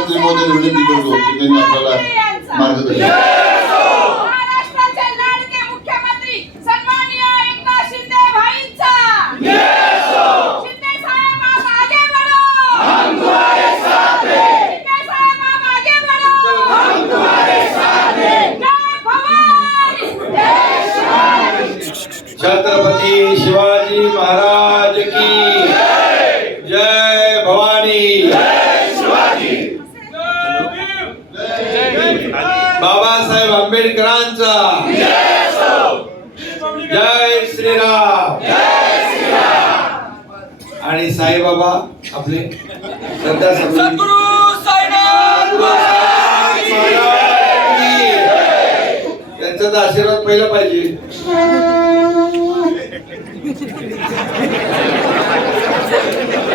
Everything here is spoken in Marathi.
मुख्यमंत्री महोदयांना विनंती करतो की त्यांनी आपल्याला मार्गदर्शन महाराष्ट्राचे लाडके मुख्यमंत्री सन्माननीय एकनाथ शिंदे भाईंचा शिंदे साहेब आप आगे बढ़ो, हम तुम्हारे साथ हैं। शिंदे साहेब आप आगे बढ़ो, हम तुम्हारे साथ हैं। जय भवानी, जय शिवाजी। छत्रपती शिवाजी महाराज की जय भवानी, जय शिवाजी, बाबासाहेब आंबेडकरांचा जय श्रीराम, आणि साईबाबा आपले श्रद्धा सद्गुरु साईनाथ महाराज की, त्यांचा तर आशीर्वाद पहिला पाहिजे.